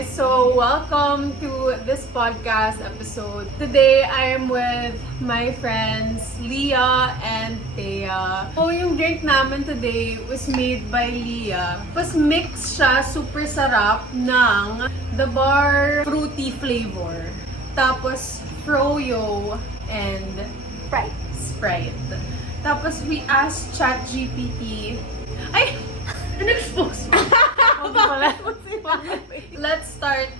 So welcome to this podcast episode. Today I am with my friends Leah and Thea. So yung drink namin today was made by Leah. Tapos mix siya, super sarap, ng The Bar fruity flavor. Tapos froyo and Sprite. Tapos we asked ChatGPT. Ay! In-expose mo. Let's start.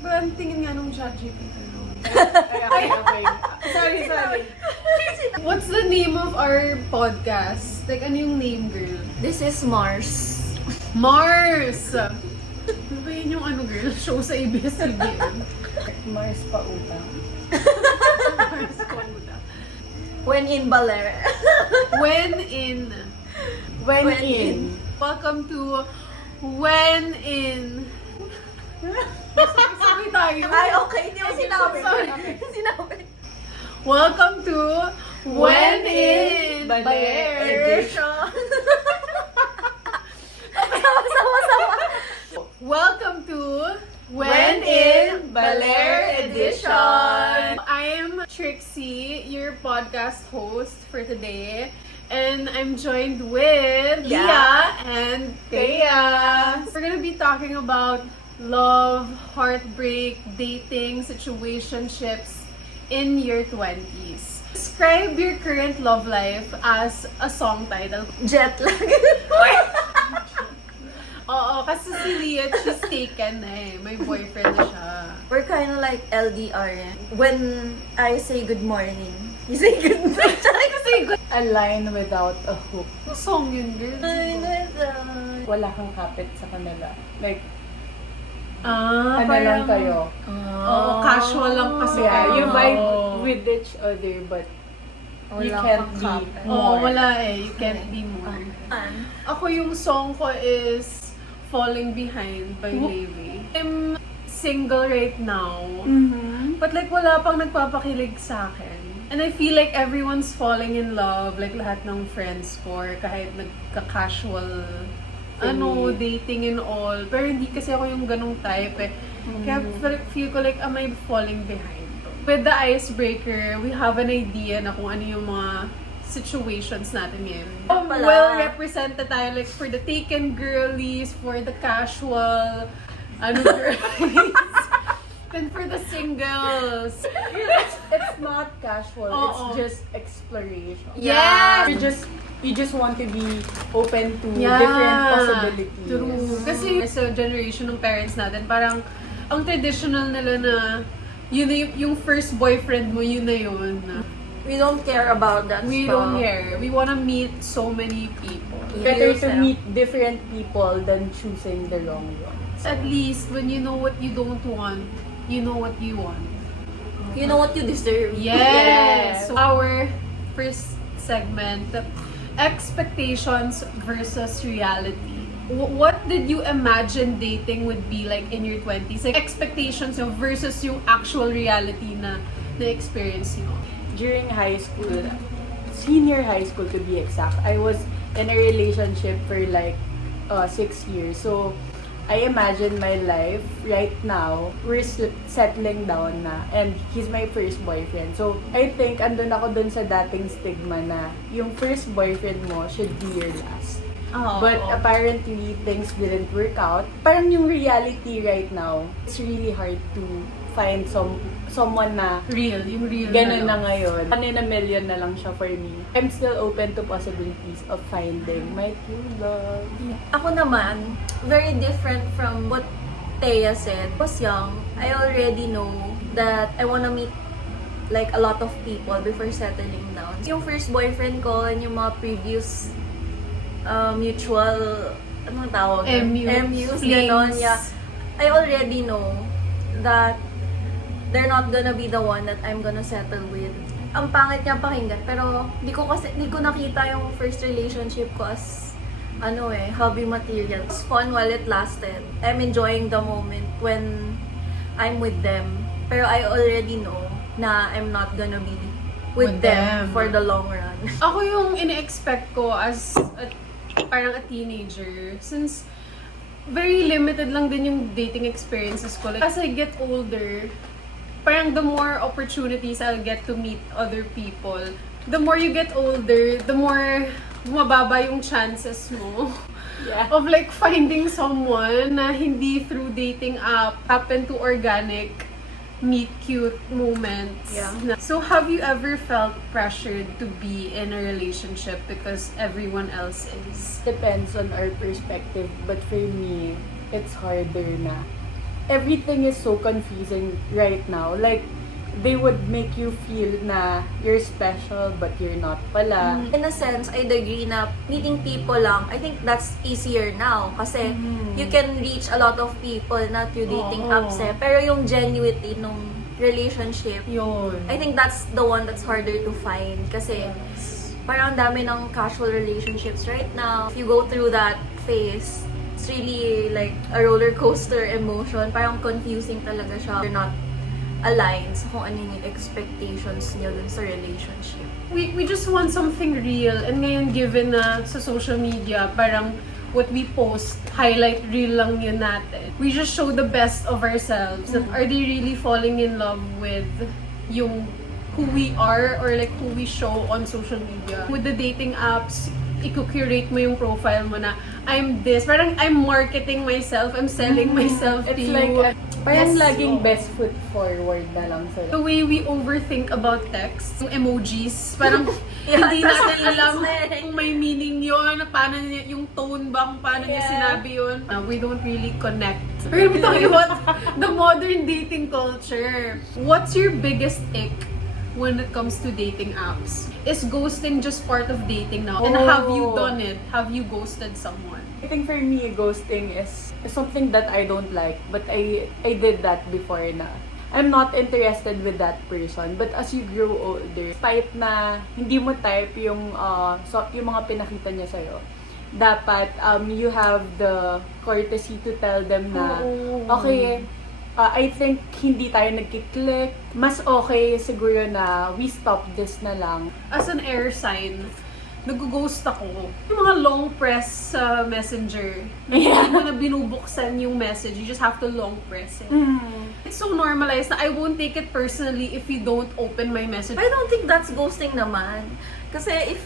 Parang tingin nga nung ChatGPT. Sorry. What's the name of our podcast? Like, ano yung name, girl? This is Mars. Mars! Ano ba yun yung girl? Show sa ABS-CBN. Mars pa utang. Mars Pauta. When in Baler. When in. Welcome to When in. Sabi tayo. Ay, okay. Hindi mo sinabi. Sorry. Sinabi. Welcome to When in Baler Edition. Sama. Welcome to When in Baler Edition. I am Trixie, your podcast host for today. And I'm joined with Leah and Thea. We're gonna be talking about love, heartbreak, dating, situationships in your 20s. Describe your current love life as a song title. Jet lag. Oo, kasi si Leah, she's taken May boyfriend na siya. We're kind of like LDR. When I say good morning, you say good night. Kasi good A line without a hook. song yun, girl. Wala kang kapit sa kanila. Like, Ah, ano lang kayo. Oo, casual lang kasi Yeah, kayo. you vibe with each other but you Wala can't kang be kapit. Oo, more. wala You can't be more. Ako yung song ko is Falling Behind by Levi. I'm single right now. Mm-hmm. But like, wala pang nagpapakilig sa akin. And I feel like everyone's falling in love. Like, lahat ng friends ko, or kahit nagka-casual, dating and all. Pero hindi kasi ako yung ganong type Kaya feel ko like, am I falling behind? With the icebreaker, we have an idea na kung ano yung mga situations natin ngayon. Well represented tayo like for the taken girlies, for the casual, girlies, and for the singles. It's not casual. Oo. It's just exploration. Yes! You just want to be open to different possibilities. True. Kasi sa generation ng parents natin, parang ang traditional nila na yun na yung first boyfriend mo, yun na yun. We don't care about that We stuff. don't care. We wanna meet so many people. Better to Yourself. meet different people than choosing the wrong ones. At least, when you know what you don't want, you know what you want. You know what you deserve. Yes! So, our first segment, expectations versus reality. What did you imagine dating would be like in your 20s? Like, expectations versus yung actual reality na na-experience nyo. During high school, senior high school to be exact, I was in a relationship for like 6 years. So, I imagine my life right now, we're settling down na and he's my first boyfriend. So, I think andun ako dun sa dating stigma na yung first boyfriend mo should be your last. Oh, But apparently, things didn't work out. Parang yung reality right now, it's really hard to find someone na Yung real ganun na na ngayon. 1 in a million na lang siya for me. I'm still open to possibilities of finding my true love. Ako naman, very different from what Thea said. I was young, I already know that I wanna meet like a lot of people before settling down. Yung first boyfriend ko and yung mga previous mutual, anong tawag? MUs, gano'n. Yeah. I already know that they're not gonna be the one that I'm gonna settle with. Ang pangit niya pakinggan, pero di ko nakita yung first relationship ko as hobby material. It was fun while it lasted. I'm enjoying the moment when I'm with them. Pero I already know na I'm not gonna be with them for the long run. Ako yung ine-expect ko as parang a teenager. Since very limited lang din yung dating experiences ko. Like, as I get older, parang the more opportunities I'll get to meet other people. The more you get older, the more bumababa yung chances mo Yeah. of like finding someone na hindi through dating app happen to organic meet cute moments. Yeah. So have you ever felt pressured to be in a relationship because everyone else is? Depends on our perspective, but for me, it's harder na. Everything is so confusing right now. Like, they would make you feel na you're special but you're not pala. In a sense, I'd agree na meeting people lang, I think that's easier now. Kasi you can reach a lot of people not through dating Oo. apps eh. Pero yung genuinity nung relationship, Yun. I think that's the one that's harder to find. Kasi parang ang dami ng casual relationships right now. If you go through that phase, it's really like a roller coaster emotion. Parang confusing talaga siya. You're not aligned sa kung ano yung expectations niyo dun sa relationship. We just want something real. And ngayon, given na sa social media, parang what we post, highlight reel lang yun natin. We just show the best of ourselves. That are they really falling in love with yung who we are or like who we show on social media? With the dating apps, i-curate mo yung profile mo na I'm this. Parang I'm marketing myself. I'm selling myself to It's you. like, parang Yes. laging best foot forward na lang sila. The way we overthink about text, yung emojis, parang Yeah, hindi tas natin feelings alam na eh. kung may meaning yun, paano niya, yung tone ba, kung paano niya Yeah. sinabi yun. We don't really connect. We're gonna be talking about the modern dating culture. What's your biggest ick when it comes to dating apps? Is ghosting just part of dating now? And have you done it? Have you ghosted someone? I think for me, ghosting is something that I don't like, but I did that before na. I'm not interested with that person, but as you grow older, despite na hindi mo type yung yung mga pinakita niya sa'yo, dapat you have the courtesy to tell them na, okay, I think hindi tayo nagkiklik. Mas okay siguro na we stop this na lang. As an air sign, nag-ghost ako. Yung mga long press sa messenger, hindi mo na binubuksan yung message. You just have to long press it. It's so normalized na I won't take it personally if you don't open my message. I don't think that's ghosting naman. Kasi if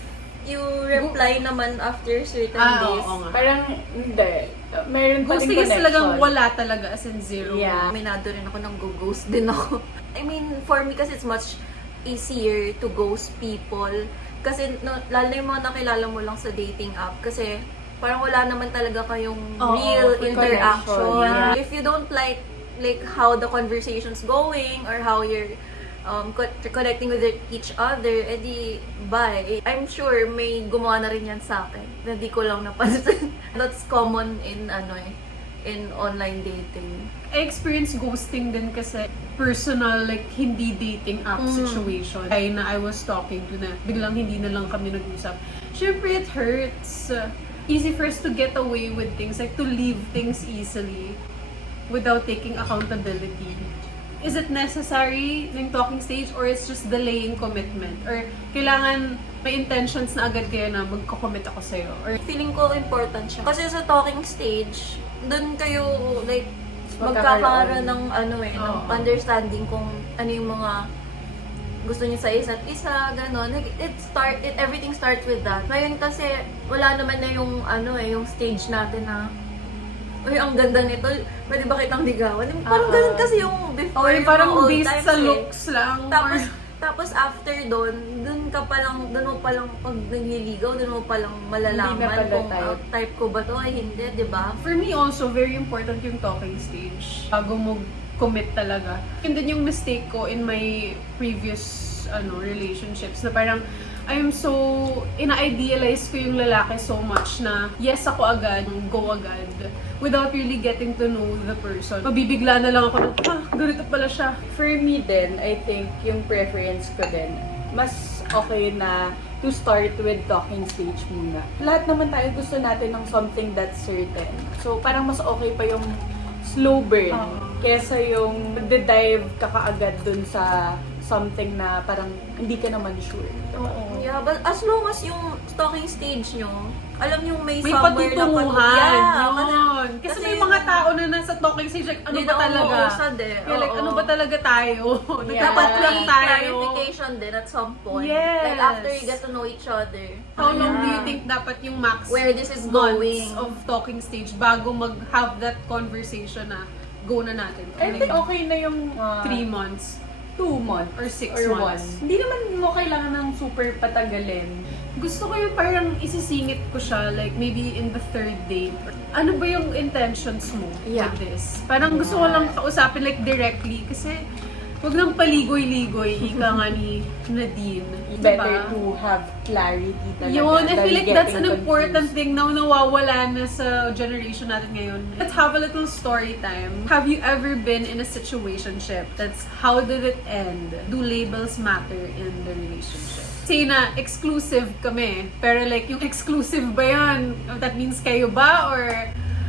you reply naman after certain days, Oo nga. Parang, hindi. Meron pa rin Ghosting is connection. talagang wala talaga, as in zero. Yeah. minado rin ako ng go-ghost din ako. I mean, for me kasi it's much easier to ghost people. Kasi lalo na yung mga nakilala mo lang sa dating app. Kasi parang wala naman talaga kayong Oo, real for interaction. connection, yeah. If you don't like how the conversation's going or how you're connecting with each other, edi bye. I'm sure may gumawa na rin yan sa akin. Na di ko lang napansin. That's common in in online dating. I experienced ghosting din kasi personal, like, hindi dating app situation. Ay na I was talking to na biglang hindi na lang kami nag-usap. Syempre, it hurts. Easy for us to get away with things, like to leave things easily without taking accountability. Is it necessary ng talking stage or it's just delaying commitment? Or kailangan may intentions na agad kayo na magko-commit ako sa'yo? Or Feeling ko important siya. Kasi sa talking stage, dun kayo like Magkakaroon. magkakaroon ng ng Oo. understanding kung ano yung mga gusto niyo sa isa't isa, gano'n. Like, everything starts with that. Ngayon kasi wala naman na yung yung stage natin na uy, ang ganda nito. Pwede ba kitang ligawan? Parang ganun kasi yung before. or yung parang mga old based times sa eh. looks lang. Tapos after doon mo palang pag nagliligaw, doon mo palang malalaman Hindi na pala kung type. type ko ba to ay hindi, di ba? For me also, very important yung talking stage. Bago mo commit talaga. Yun din yung mistake ko in my previous relationships na parang I'm so, ina-idealize ko yung lalaki so much na yes ako agad, go agad, without really getting to know the person. Mabibigla na lang ako na, ganito pala siya. For me din, I think yung preference ko din, mas okay na to start with talking stage muna. Lahat naman tayo gusto natin ng something that's certain. So parang mas okay pa yung slow burn kesa yung dive ka kaagad dun sa something na parang hindi ka naman sure. Oo. Yeah, but as long as yung stalking stage nyo, alam nyo may May somewhere na patutunguhan. Yeah, Yun. Kasi may mga tao na nasa talking stage, like, ano Hindi ba na talaga? umuusad eh. Kaya like, Oo. ano ba talaga tayo? Yeah. Dapat Nagtapat may lang tayo. clarification din at some point. Yes. Like after you get to know each other. How long do you Yeah. think dapat yung max Where this is months going. of talking stage bago mag-have that conversation na go na natin? I think okay na yung 3 months 2 months or 6 or months. 1. Hindi naman mo kailangan ng super patagalin. Gusto ko yung parang isisingit ko siya, like maybe in the 3rd date. Ano ba yung intentions mo Yeah. with this? Parang gusto ko lang kausapin like directly kasi huwag nang paligoy-ligoy, ika nga ni Nadine. Better Diba? to have clarity talaga. Yun, I than feel like that's an getting important confused. thing na nawawala na sa generation natin ngayon. Let's have a little story time. Have you ever been in a situationship that's how did it end? Do labels matter in the relationship? Say na, exclusive kami. Pero like, yung exclusive ba yan? That means kayo ba? Or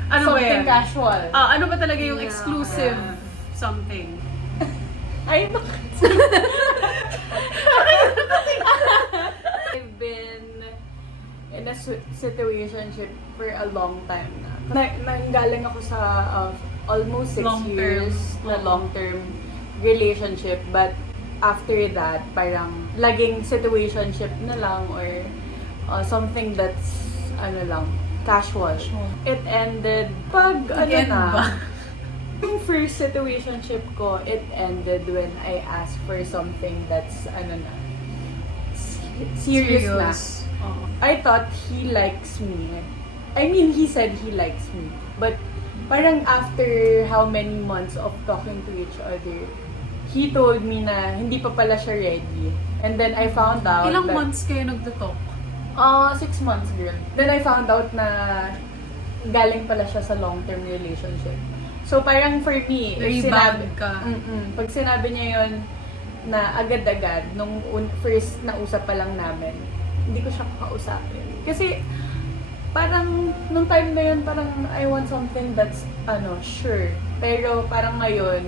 ano ba yan? Something casual. Ano ba talaga yung Yeah. exclusive something? Ay, bakit? I've been in a situationship for a long time na. Nanggaling ako sa almost 6 Long-term. years na long-term relationship. But after that, parang laging situationship na lang or something that's casual. It ended pag Nag-end ba? Yung first situationship ko, it ended when I asked for something that's serious na. Oo. I thought he likes me. I mean, he said he likes me. But parang after how many months of talking to each other, he told me na hindi pa pala siya ready. And then I found out Ilang that, months kayo nagto-talk? 6 months, girl. Then I found out na galing pala siya sa long-term relationship. So parang for me, Naibag ka. Pag sinabi niya yun na agad-agad, nung first na usap pa lang namin, hindi ko siya kakausapin. Kasi parang nung time na yun, parang I want something that's sure. Pero parang ngayon,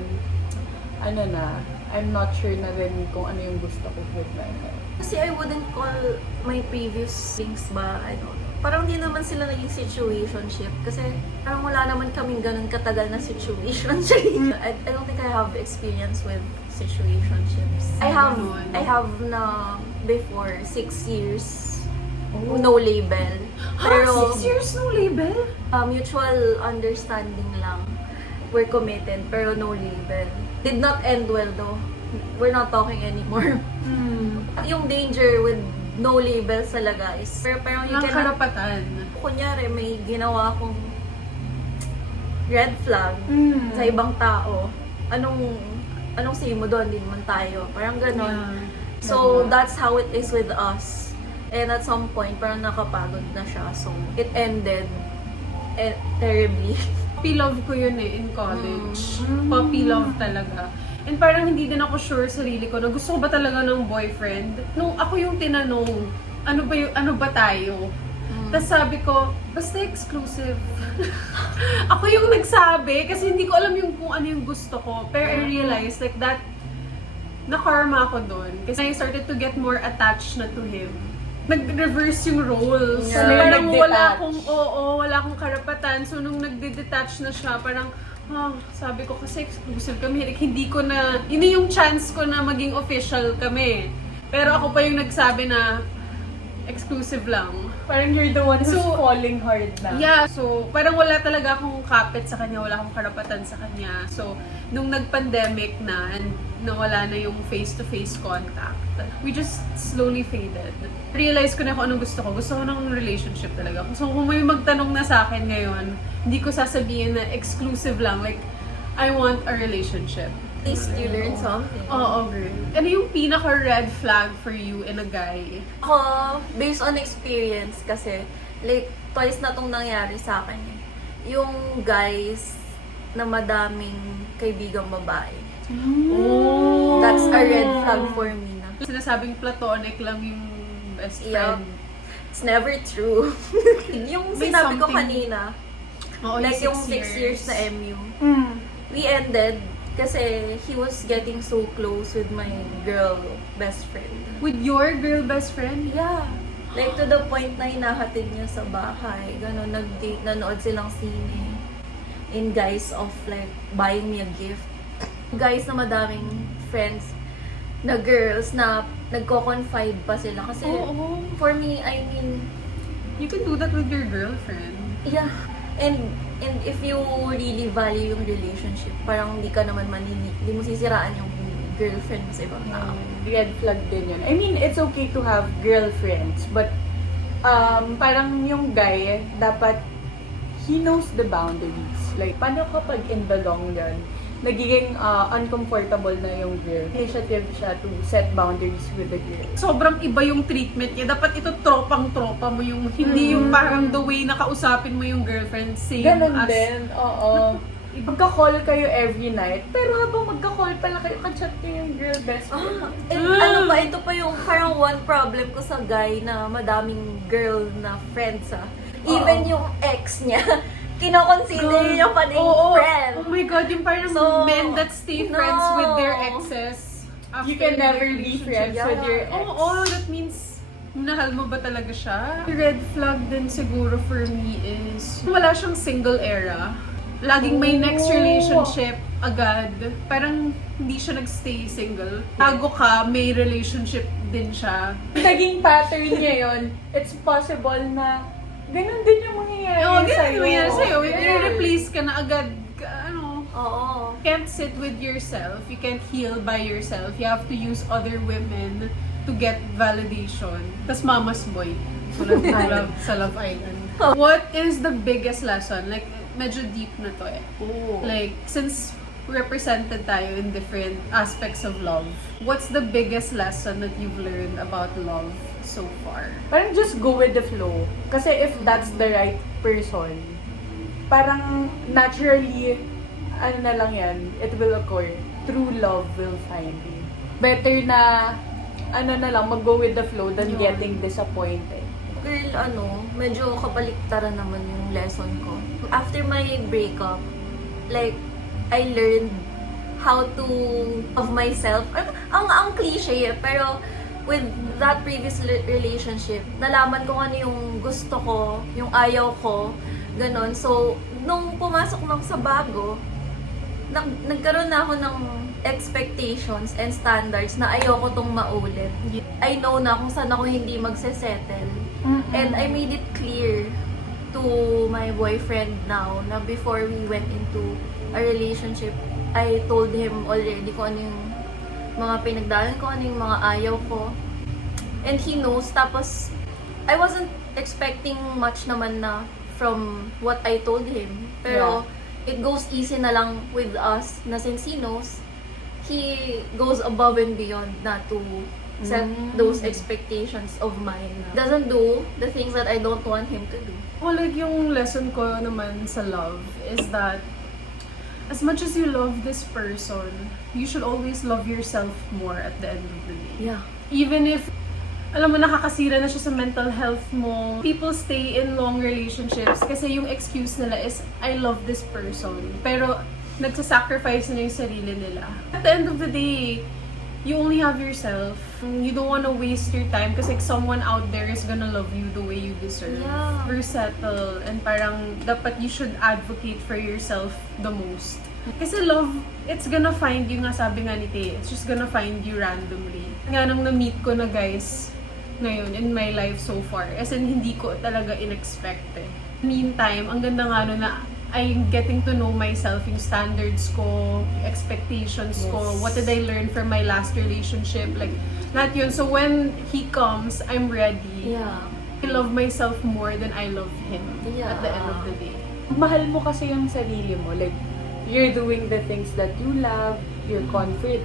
I'm not sure na rin kung ano yung gusto ko with my life. Kasi I wouldn't call my previous things ba, I don't know. Parang di naman sila naging situationship. Kasi parang wala naman kaming ganun katagal na situationship. I don't think I have experience with situationships. I have na before 6 years no label. Pero 6 years no label? mutual understanding lang. We're committed pero no label. Did not end well though. We're not talking anymore. Yung danger with no labels talaga is parang you Walang cannot, karapatan. kunyari may ginawa akong red flag sa ibang tao, anong say mo doon, din naman tayo. Parang ganon. Yeah. So, that's how it is with us. And at some point, parang nakapagod na siya. So, it ended terribly. Puppy love ko yun in college. Puppy love talaga. And parang hindi din ako sure sa sarili ko na gusto ko ba talaga ng boyfriend. Nung ako yung tinanong, ano ba tayo? Tapos sabi ko, basta exclusive. Ako yung nagsabi kasi hindi ko alam kung ano yung gusto ko. Pero I realized like that, na-karma ako doon. Kasi I started to get more attached na to him. Nag-reverse yung roles. Yeah. Parang Nag-detach. wala akong karapatan. So nung nagde-detach na siya, parang sabi ko kasi exclusive kami. Like, hindi ko na, yun yung chance ko na maging official kami. Pero ako pa yung nagsabi na exclusive lang. Parang you're the one who's So, falling hard na. Yeah, so parang wala talaga akong kapit sa kanya, wala akong karapatan sa kanya. So, nung nag-pandemic na and nawala na yung face-to-face contact, we just slowly faded. Realize ko na kung anong gusto ko. Gusto ko ng relationship talaga. So, kung may magtanong na sa akin ngayon, hindi ko sasabihin na exclusive lang. Like, I want a relationship. At least you learn something. Oo, girl. Ano yung pinaka-red flag for you in a guy? Ako, based on experience kasi, like, twice na tong nangyari sa akin. Yung guys na madaming kaibigang babae. Oh. That's a red flag for me na. Sinasabing platonic lang yung best Yeah. friend. It's never true. Yung May sinabi ko something. kanina, Oo, like yung 6 years na MU, we ended Kasi he was getting so close with my girl best friend. With your girl best friend? Yeah. Like to the point na hinahatid niya sa bahay. Ganon, nag-date, nanood silang sine. In guise of like buying me a gift. Guys na madaming friends na girls na nagko-confide pa sila. Kasi Oo. for me, I mean, You can do that with your girlfriend. yeah. And if you really value yung relationship, parang hindi ka naman hindi mo sisiraan yung girlfriend mo sa ibang tao. Red flag din yun. I mean, it's okay to have girlfriends, but parang yung guy, dapat he knows the boundaries. Like, paano kapag in the long run, nagiging uncomfortable na yung girl. Initiative siya to set boundaries with the girl. Sobrang iba yung treatment niya. Dapat ito tropang-tropa mo yung, hindi yung parang the way na kausapin mo yung girlfriend, same Ganon as... din, oo. Magka-call kayo every night, pero habang magka-call pala kayo, ka-chat niyo yung girl best friend. Ano pa, ito pa yung parang one problem ko sa guy na madaming girl na friends Even yung ex niya, kinoconsider niya pa ding friend. Oh my God, yung parang So, men that stay friends no. with their exes. after You can their never be relationship. friends with your ex. Oo, that means minahal mo ba talaga siya? Red flag din siguro for me is wala siyang single era. Laging may next relationship agad. Parang hindi siya nagstay single. Bago ka, may relationship din siya. Naging pattern niya yun, it's possible na ganun din yung mangyayari Oo, sa'yo. ganun yung nangyayari sa'yo. Yes. I-replace ka na agad. Oo. You can't sit with yourself. You can't heal by yourself. You have to use other women to get validation. Tas mama's boy. Tulad ng sa Love Island. What is the biggest lesson? Like, medyo deep na to eh. Like, since represented tayo in different aspects of love, what's the biggest lesson that you've learned about love so far? Parang just go with the flow. Kasi if that's the right person, parang naturally, ano na lang yan, it will occur. True love will find you. Better na, ano na lang, mag-go with the flow than getting disappointed. Girl, medyo kabaliktaran naman yung lesson ko. After my breakup, like, I learned how to love myself. Ang cliche pero with that previous relationship, nalaman ko ano yung gusto ko, yung ayaw ko, ganon. So, nung pumasok lang sa bago, nagkaroon na ako ng expectations and standards na ayoko tong maulit. I know na kung saan ako hindi magsesettle. And I made it clear to my boyfriend now na before we went into a relationship, I told him already kung ano yung mga pinagdaanan ko, ano yung mga ayaw ko. And he knows. Tapos, I wasn't expecting much naman na from what I told him. Pero, it goes easy na lang with us na since he knows, he goes above and beyond na to set those expectations of mine. Doesn't do the things that I don't want him to do. Like yung lesson ko naman sa love is that as much as you love this person, you should always love yourself more at the end of the day. Yeah. Even if, alam mo, nakakasira na siya sa mental health mo. People stay in long relationships kasi yung excuse nila is, I love this person. Pero, nagsasacrifice na yung sarili nila. At the end of the day, you only have yourself. You don't want to waste your time kasi someone out there is gonna love you the way you deserve. Yeah. We're settled. And parang, dapat you should advocate for yourself the most. Kasi love, it's gonna find you nga, sabi nga ni Tay, it's just gonna find you randomly. Nga nang na-meet ko na guys ngayon in my life so far, as in hindi ko talaga in-expect eh. Meantime, ang ganda nga no na I'm getting to know myself, yung standards ko, expectations ko, what did I learn from my last relationship, like, lahat yun. So when he comes, I'm ready. Yeah. I love myself more than I love him at the end of the day. Mahal mo kasi yung sarili mo. Like, you're doing the things that you love, you're confident,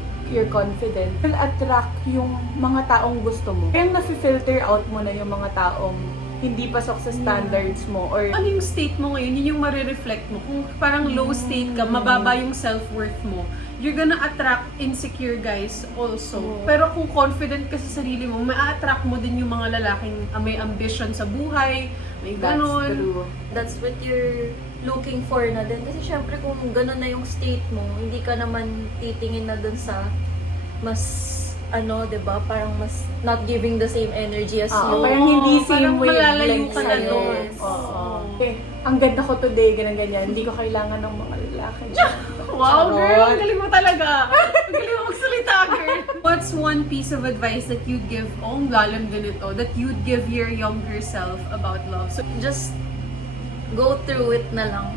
will attract yung mga taong gusto mo. Kaya nafi-filter out mo na yung mga taong hindi pasok sa standards mo or Ano yung state mo ngayon, yun yung marireflect mo. Kung parang low state ka, mababa yung self-worth mo, you're gonna attract insecure guys also. Pero kung confident ka sa sarili mo, ma-attract mo din yung mga lalaking may ambition sa buhay, may ganon. that's true. That's what you're looking for na din. Kasi syempre kung gano'n na yung state mo, hindi ka naman titingin na dun sa mas diba? Parang mas not giving the same energy as you. Parang hindi same parang malalayo wavelength ka na sa'yo. doon. Oo. Okay. Ang ganda ko today, ganyan. Hindi ko kailangan ng mga lalaki dyan. Wow, girl! Charot. Ang galing mo talaga. Ang galing mo magsalita, girl. What's one piece of advice that you'd give, ang lalim din ito, that you'd give your younger self about love? So, Just go through it na lang.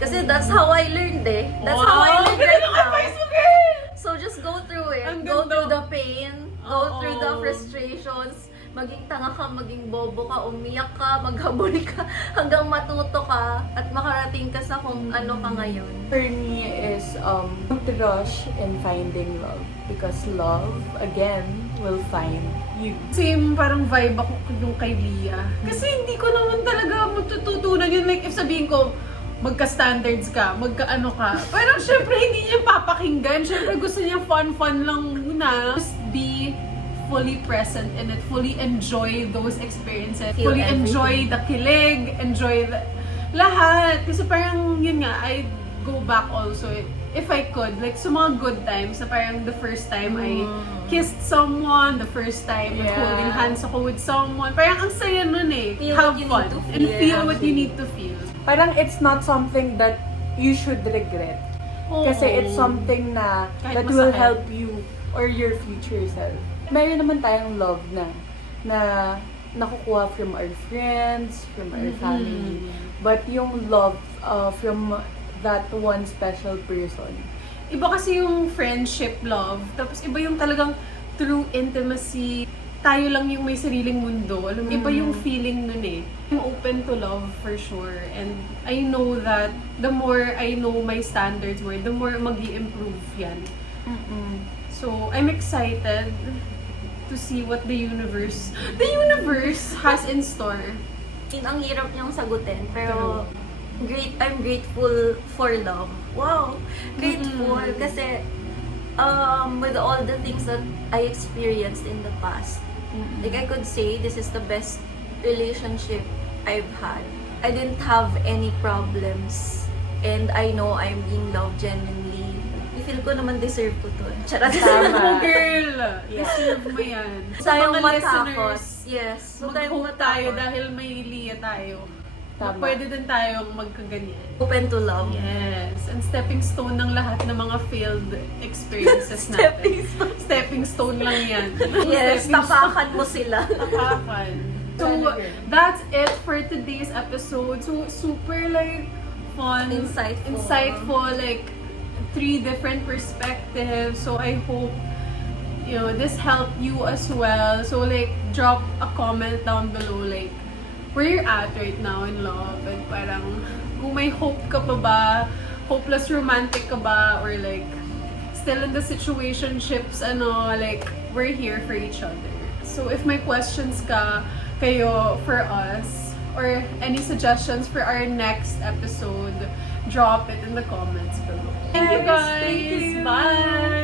Kasi that's how I learned eh. That's how I learned right now. girl! So just go through it. Ang Go ganda. through the pain. Go Oo. through the frustrations. Maging tanga ka, maging bobo ka, umiyak ka, maghabol ka, hanggang matuto ka at makarating ka sa kung ano ka ngayon. For me is don't rush in finding love. Because love, again, will find you. Same parang vibe ako yung kay Lia. Kasi hindi ko naman talaga matututunan yun. Like, if sabihin ko, magka-standards ka, magka-ano ka. Parang syempre hindi niya papakinggan. Syempre gusto niya fun-fun lang muna. Just be fully present in it. Fully enjoy those experiences. Feel Fully everything. enjoy the kilig. Enjoy the lahat. Kasi parang yun nga, I go back also if I could, like sa mga good times, na parang the first time I kissed someone, the first time like, Yeah. holding hands ako with someone, parang ang saya nun eh. Feel Have what you fun need to and feel. feel what you need to feel. Parang it's not something that you should regret. Kasi it's something na Kahit that will masakit. help you or your future self. Meron naman tayong love na nakukuha from our friends, from our family. But yung love from that one special person. Iba kasi yung friendship love, tapos iba yung talagang true intimacy. Tayo lang yung may sariling mundo. Alam, iba yung feeling nun eh. I'm open to love for sure. And I know that the more I know my standards more, the more mag-i-improve yan. So, I'm excited to see what the universe has in store. Ang hirap niyang sagutin, pero I'm grateful for love. Wow! Grateful kasi with all the things that I experienced in the past, like I could say this is the best relationship I've had. I didn't have any problems and I know I'm being loved genuinely. I feel ko naman deserve ko to. Charot. Tama. Girl! Deserve mo yan. Sa Tayong mga matakot. listeners, Yes. So tayong mag-hope tayo matakot. dahil may Lia tayo. Na Tama. pwede din tayong magkaganyan. Open to love. Yes. And stepping stone ng lahat ng mga failed experiences natin. Stepping stone lang yan. Yes, Stepping stone. tapakan mo sila. Tapakan. So, Talaga. that's it for today's episode. So, super like fun. Insightful, like 3 different perspectives. So, I hope this helped you as well. So, like, drop a comment down below, like, where you're at right now in love. And parang, kung may hope ka pa ba, hopeless romantic ka ba, or like, still in the situationships, like, we're here for each other. So, if may questions kayo for us, or any suggestions for our next episode, drop it in the comments below. Thank you guys! Thank you. Bye!